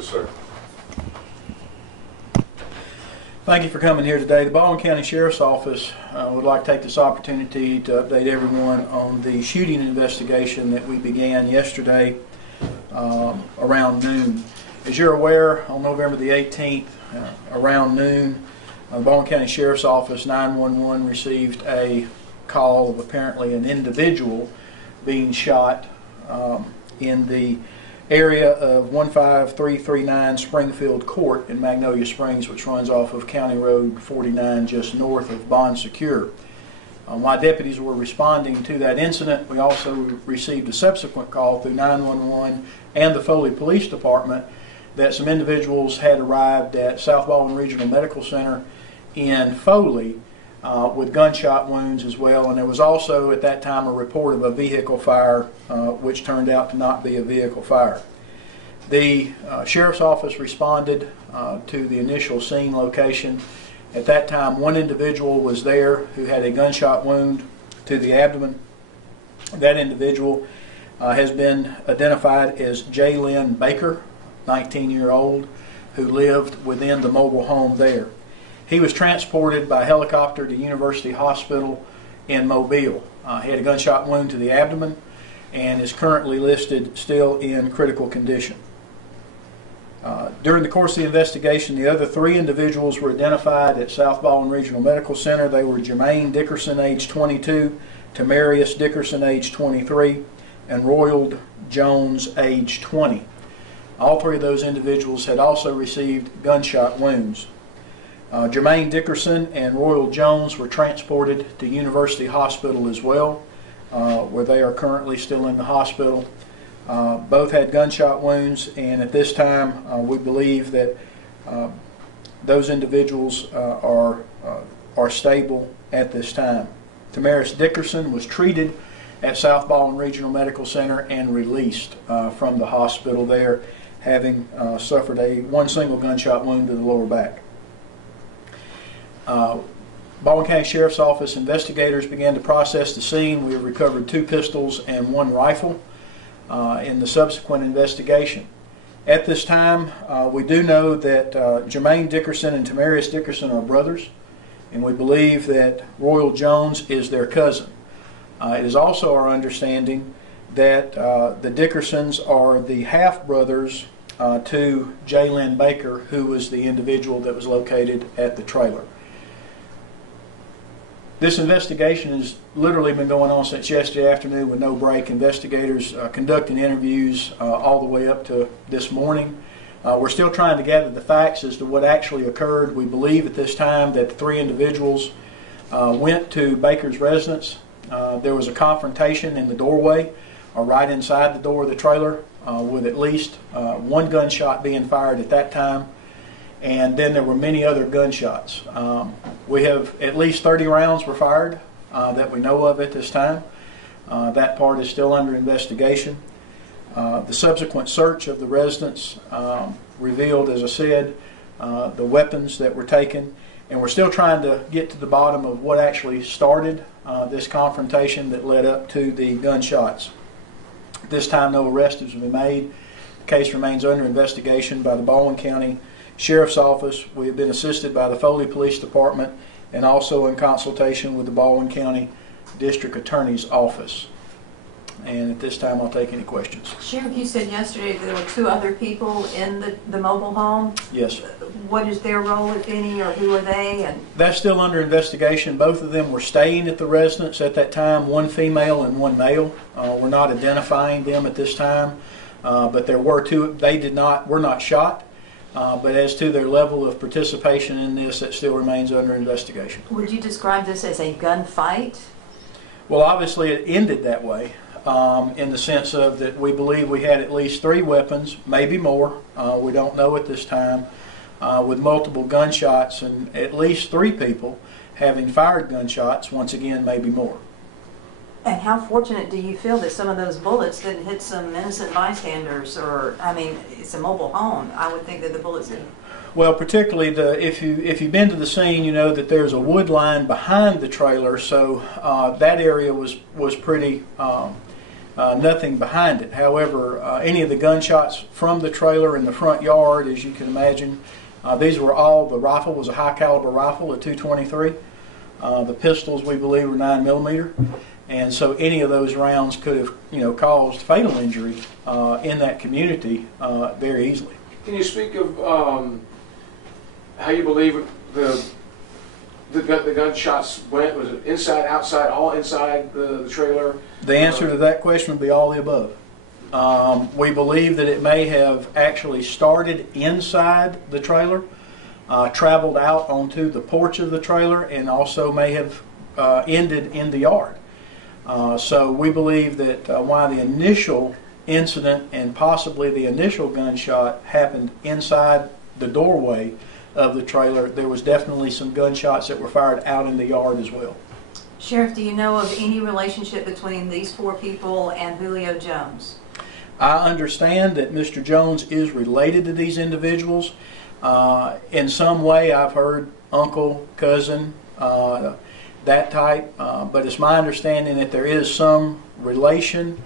Yes, sir. Thank you for coming here today. The Baldwin County Sheriff's Office would like to take this opportunity to update everyone on the shooting investigation that we began yesterday around noon. As you're aware, on November the 18th, around noon, the Baldwin County Sheriff's Office 911 received a call of apparently an individual being shot in the area of 15339 Springfield Court in Magnolia Springs, which runs off of County Road 49 just north of Bon Secure. While deputies were responding to that incident, we also received a subsequent call through 911 and the Foley Police Department that some individuals had arrived at South Baldwin Regional Medical Center in Foley with gunshot wounds as well, and there was also at that time a report of a vehicle fire which turned out to not be a vehicle fire. The Sheriff's Office responded to the initial scene location. At that time, one individual was there who had a gunshot wound to the abdomen. That individual has been identified as Jaylynn Baker, 19-year-old, who lived within the mobile home there. He was transported by helicopter to University Hospital in Mobile. He had a gunshot wound to the abdomen and is currently listed still in critical condition. During the course of the investigation, the other three individuals were identified at South Baldwin Regional Medical Center. They were Jermaine Dickerson, age 22, Tamarius Dickerson, age 23, and Royal Jones, age 20. All three of those individuals had also received gunshot wounds. Jermaine Dickerson and Royal Jones were transported to University Hospital as well, where they are currently still in the hospital. Both had gunshot wounds, and at this time we believe that those individuals are stable at this time. Tamaris Dickerson was treated at South Baldwin Regional Medical Center and released from the hospital there, having suffered one single gunshot wound to the lower back. Baldwin County Sheriff's Office investigators began to process the scene. We have recovered 2 pistols and 1 rifle in the subsequent investigation. At this time, we do know that Jermaine Dickerson and Tamarius Dickerson are brothers, and we believe that Royal Jones is their cousin. It is also our understanding that the Dickersons are the half-brothers to Jaylynn Baker, who was the individual that was located at the trailer. This investigation has literally been going on since yesterday afternoon with no break. Investigators conducting interviews all the way up to this morning. We're still trying to gather the facts as to what actually occurred. We believe at this time that the 3 individuals went to Baker's residence. There was a confrontation in the doorway right inside the door of the trailer with at least 1 gunshot being fired at that time. And then there were many other gunshots. We have at least 30 rounds were fired that we know of at this time. That part is still under investigation. The subsequent search of the residence revealed, as I said, the weapons that were taken, and we're still trying to get to the bottom of what actually started this confrontation that led up to the gunshots. At this time, no arrests have been made. The case remains under investigation by the Baldwin County Sheriff's Office. We have been assisted by the Foley Police Department and also in consultation with the Baldwin County District Attorney's Office. And at this time, I'll take any questions. Sheriff, you said yesterday there were 2 other people in the mobile home. Yes. What is their role, if any, or who are they? And that's still under investigation. Both of them were staying at the residence at that time, 1 female and 1 male. We're not identifying them at this time, but there were 2. They were not shot. But as to their level of participation in this, it still remains under investigation. Would you describe this as a gunfight? Well, obviously it ended that way in the sense of that we believe we had at least 3 weapons, maybe more. We don't know at this time, with multiple gunshots and at least 3 people having fired gunshots, once again, maybe more. And how fortunate do you feel that some of those bullets didn't hit some innocent bystanders? Or, I mean, it's a mobile home. I would think that the bullets didn't. Well, particularly if you've been to the scene, you know that there's a wood line behind the trailer, so that area was pretty nothing behind it. However, any of the gunshots from the trailer in the front yard, as you can imagine, these were all, the rifle was a high caliber rifle, a .223. The pistols, we believe, were 9mm. And so any of those rounds could have, caused fatal injury in that community very easily. Can you speak of how you believe the gunshots went? Was it inside, outside, all inside the trailer? The answer to that question would be all the above. We believe that it may have actually started inside the trailer, traveled out onto the porch of the trailer, and also may have ended in the yard. So we believe that why the initial incident and possibly the initial gunshot happened inside the doorway of the trailer, there was definitely some gunshots that were fired out in the yard as well. Sheriff, do you know of any relationship between these 4 people and Julio Jones? I understand that Mr. Jones is related to these individuals. In some way, I've heard uncle, cousin, that type, but it's my understanding that there is some relation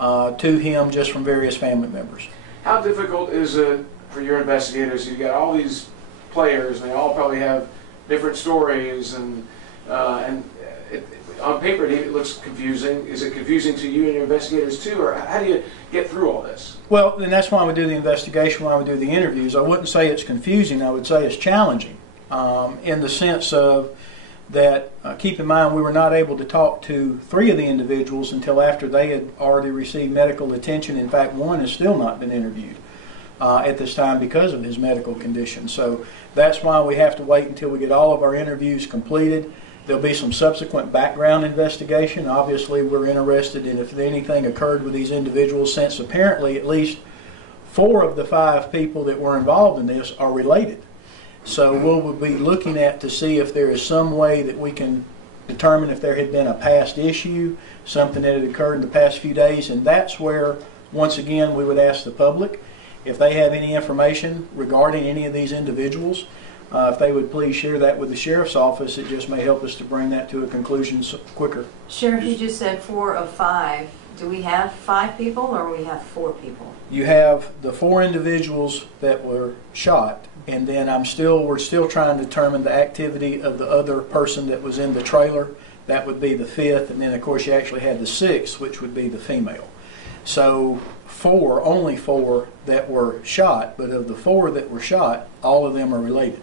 to him just from various family members. How difficult is it for your investigators? You've got all these players, and they all probably have different stories, and on paper it looks confusing. Is it confusing to you and your investigators too, or how do you get through all this? Well, and that's why we do the investigation, why we do the interviews. I wouldn't say it's confusing, I would say it's challenging in the sense of that, keep in mind, we were not able to talk to 3 of the individuals until after they had already received medical attention. In fact, 1 has still not been interviewed at this time because of his medical condition. So that's why we have to wait until we get all of our interviews completed. There'll be some subsequent background investigation. Obviously, we're interested in if anything occurred with these individuals, since apparently at least 4 of the 5 people that were involved in this are related. So we'll be looking at to see if there is some way that we can determine if there had been a past issue, something that had occurred in the past few days, and that's where, once again, we would ask the public if they have any information regarding any of these individuals, if they would please share that with the Sheriff's Office. It just may help us to bring that to a conclusion quicker. Sheriff, you just said 4 of 5. Do we have 5 people or we have 4 people? You have the 4 individuals that were shot, and then we're still trying to determine the activity of the other person that was in the trailer. That would be the 5th, and then of course you actually had the 6th, which would be the female. So only 4 that were shot, but of the 4 that were shot, all of them are related.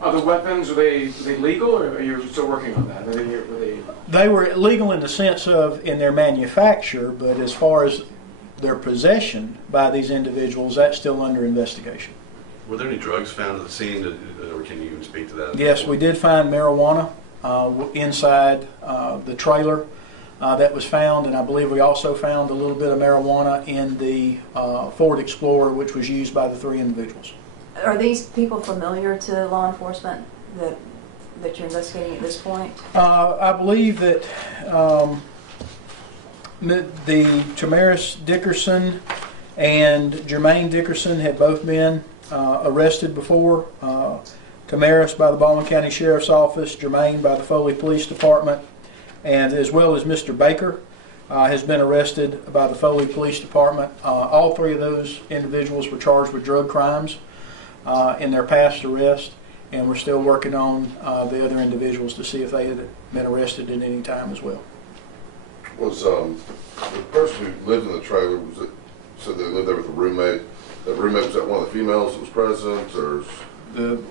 Are the weapons, are they legal, or are you still working on that? They were legal in the sense of in their manufacture, but as far as their possession by these individuals, that's still under investigation. Were there any drugs found at the scene, or can you even speak to that? Yes, we did find marijuana inside the trailer that was found, and I believe we also found a little bit of marijuana in the Ford Explorer, which was used by the 3 individuals. Are these people familiar to law enforcement that you're investigating at this point? I believe that the Tamaris Dickerson and Jermaine Dickerson had both been arrested before. Tamaris by the Baldwin County Sheriff's Office, Jermaine by the Foley Police Department, and as well as Mr. Baker has been arrested by the Foley Police Department. All 3 of those individuals were charged with drug crimes in their past arrest, and we're still working on the other individuals to see if they had been arrested at any time as well. Was the person who lived in the trailer, said they lived there with a roommate? That roommate, was that one of the females that was present, or?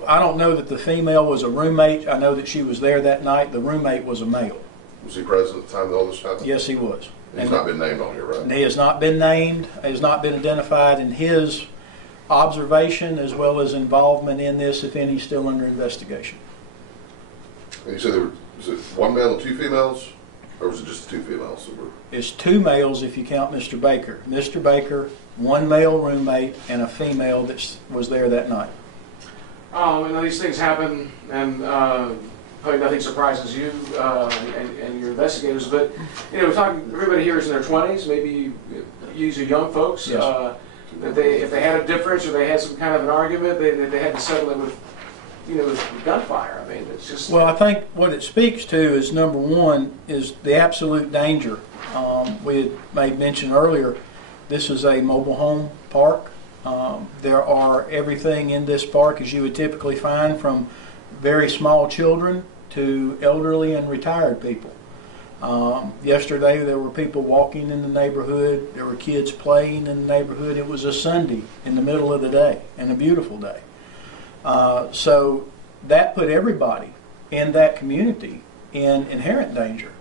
I don't know that the female was a roommate. I know that she was there that night. The roommate was a male. Was he present at the time that all this happened? Yes, he was. He's not been named on here, right? He has not been named. He has not been identified, in his observation as well as involvement in this, if any, still under investigation. And you said was it 1 male and 2 females, or was it just 2 females that were? It's 2 males if you count Mr. Baker. Mr. Baker, 1 male roommate, and a female that was there that night. And these things happen, and probably nothing surprises you and your investigators. But we're talking. Everybody here is in their 20s. Maybe these are young folks. Yes. That if they had a difference or they had some kind of an argument, they had to settle it with gunfire. I mean, it's just. Well, I think what it speaks to is, number one, is the absolute danger. We had made mention earlier, this is a mobile home park. There are everything in this park as you would typically find, from very small children to elderly and retired people. Yesterday there were people walking in the neighborhood. There were kids playing in the neighborhood. It was a Sunday in the middle of the day and a beautiful day. So that put everybody in that community in inherent danger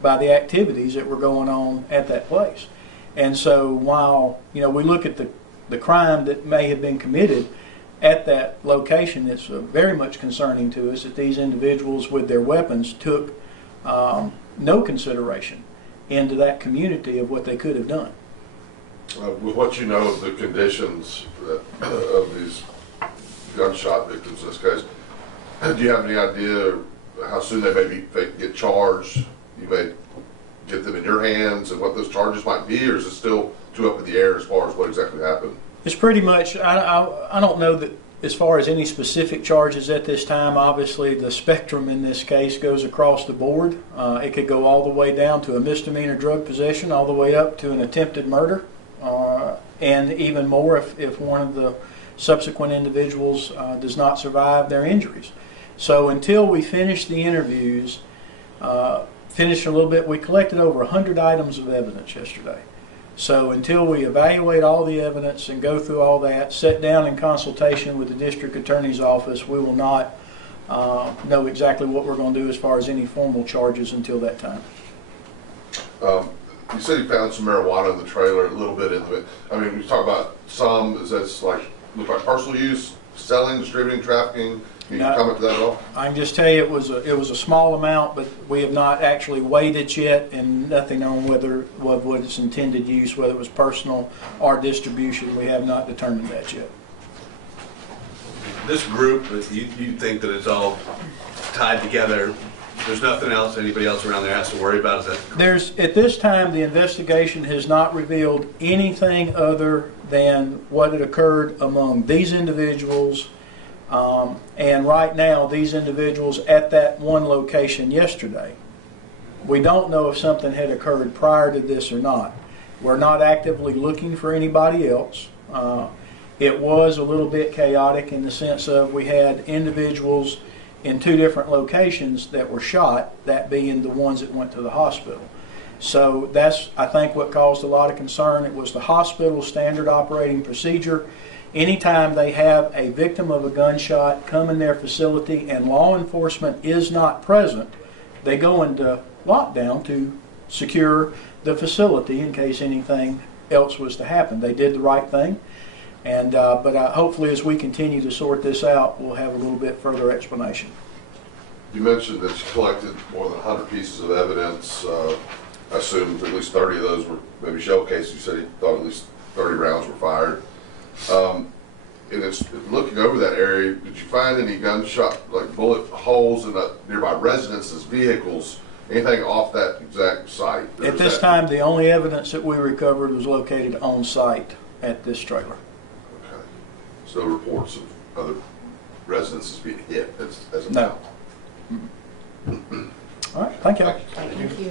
by the activities that were going on at that place. And so while we look at the crime that may have been committed at that location, it's very much concerning to us that these individuals with their weapons took no consideration into that community of what they could have done. With what you know of the conditions of these gunshot victims in this case, do you have any idea how soon they get charged? You may get them in your hands and what those charges might be, or is it still too up in the air as far as what exactly happened? It's pretty much, I don't know that as far as any specific charges at this time. Obviously the spectrum in this case goes across the board. It could go all the way down to a misdemeanor drug possession, all the way up to an attempted murder, and even more if one of the subsequent individuals does not survive their injuries. So until we finish the interviews, finish a little bit, we collected over 100 items of evidence yesterday. So until we evaluate all the evidence and go through all that, sit down in consultation with the district attorney's office, we will not know exactly what we're going to do as far as any formal charges until that time. You said you found some marijuana in the trailer, a little bit in it. I mean, we talk about some, is that look like personal use, selling, distributing, trafficking? Can you comment to that at all? I can just tell you it was a small amount, but we have not actually weighed it yet, and nothing on what its intended use, whether it was personal or distribution. We have not determined that yet. This group, you think that it's all tied together? There's nothing else anybody else around there has to worry about? Is that correct? At this time, the investigation has not revealed anything other than what had occurred among these individuals. And right now, these individuals at that one location yesterday. We don't know if something had occurred prior to this or not. We're not actively looking for anybody else. It was a little bit chaotic in the sense of we had individuals in two different locations that were shot, that being the ones that went to the hospital. So that's, I think, what caused a lot of concern. It was the hospital standard operating procedure. Anytime they have a victim of a gunshot come in their facility and law enforcement is not present, they go into lockdown to secure the facility in case anything else was to happen. They did the right thing, and but hopefully as we continue to sort this out, we'll have a little bit further explanation. You mentioned that you collected more than 100 pieces of evidence. I assume at least 30 of those were maybe shell cases. You said you thought at least 30 rounds were fired. And it's looking over that area, did you find any gunshot, like bullet holes in nearby residences, vehicles, anything off that exact site? At this time, the only evidence that we recovered was located on site at this trailer. Okay. So no reports of other residences being hit as of No. now? All right, thank you. Thank you. Thank you.